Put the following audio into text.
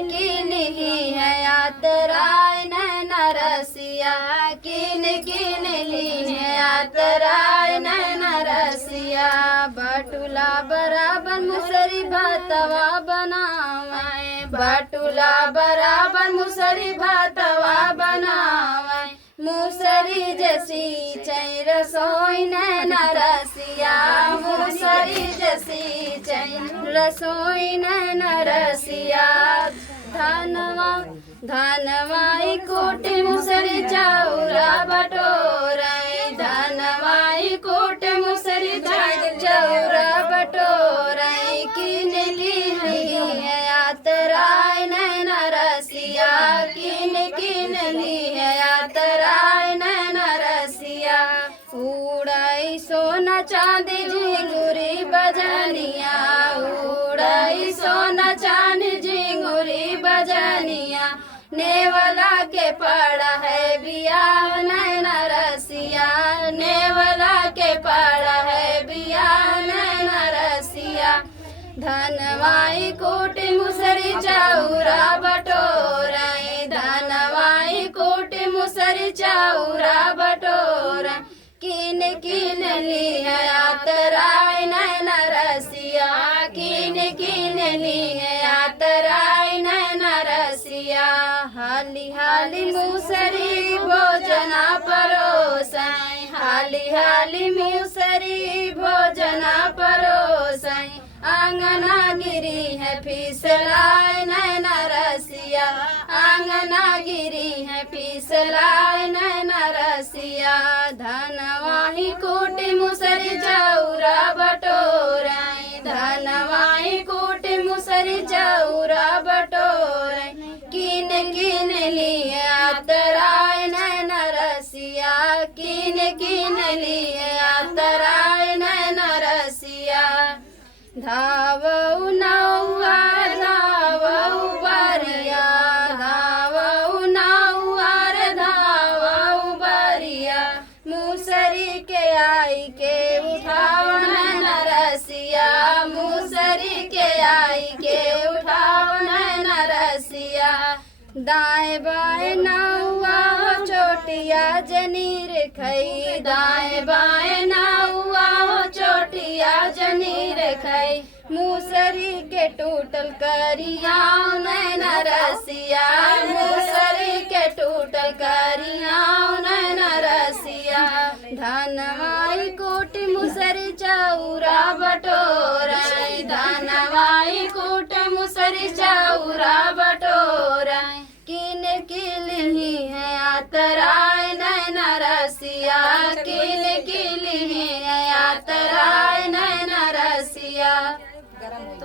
किन ही है यात्राएं नैना रसिया, किन किन ली है यात्राएं नैना रसिया। बटुला बराबर मुसरी भातवा बनावे, बटुला बराबर मुसरी भातवा बनावे। मुसरी जैसी चै रसोई नैना रसिया, मुसरी जैसी चै रसोई नैना रसिया। धनवा धनवाई कोटे मुसरी चौरा बटोरे, धनवाई कोटे मुसरी चौरा बटोरे। किन ली है यात्राएं नैना रसिया, किन किन ली है यात्राएं नैना रसिया। उड़ाई सोना चांदी झिंगुरी बजनिया, उड़ाई सोना चांदी झिंगुरी बजनिया। नेवला के पड़ा है बियाह नैना रसिया, नेवला के पड़ा है बियाह नैना रसिया। धनवाई कोटि मुसरी चौरा बटोरे, धनवाई कोटि मुसरी चौरा बटोरे। किन किन ली है यात्राएं नैना रसिया, किन किन ली है यात्राएं नैना रसिया। हाली हाली मुसरी भोजना परोसाई, हाली हाली मुसरी भोजना परोसाई। आंगना गिरी है फिसलाए नैना रसिया, आंगना गिरी है फिसलाए नैना रसिया। धनवाही कोटि मुसरी चौरा बटोरे, धनवाही कोटि मुसरी चौरा बटोरे। किन किन ली यात्राएं नैना रसिया, किन किन ली यात्राएं नैना रसिया। धावऊ नौआ धावऊ बरिया, धावऊ नौआ रे धावऊ बरिया। मुसरी के आई के उठाओ नैना रसिया, मुसरी के आई के उठाओ नैना रसिया। दाएं बाएं नौआ चोटिया जनीर खई, दाएं बाएं नौआ चोटिया जनीर खई। मुसरी के टूटल करियाओ नैना रसिया, मुसरी के टूटल करियाओ नैना रसिया। धनवाई कोटि मुसरी चौरा बटोरे, धनवाई कोटि मुसरी चौरा बटोरे। किन किन ही है यात्राएं नैना रसिया, किन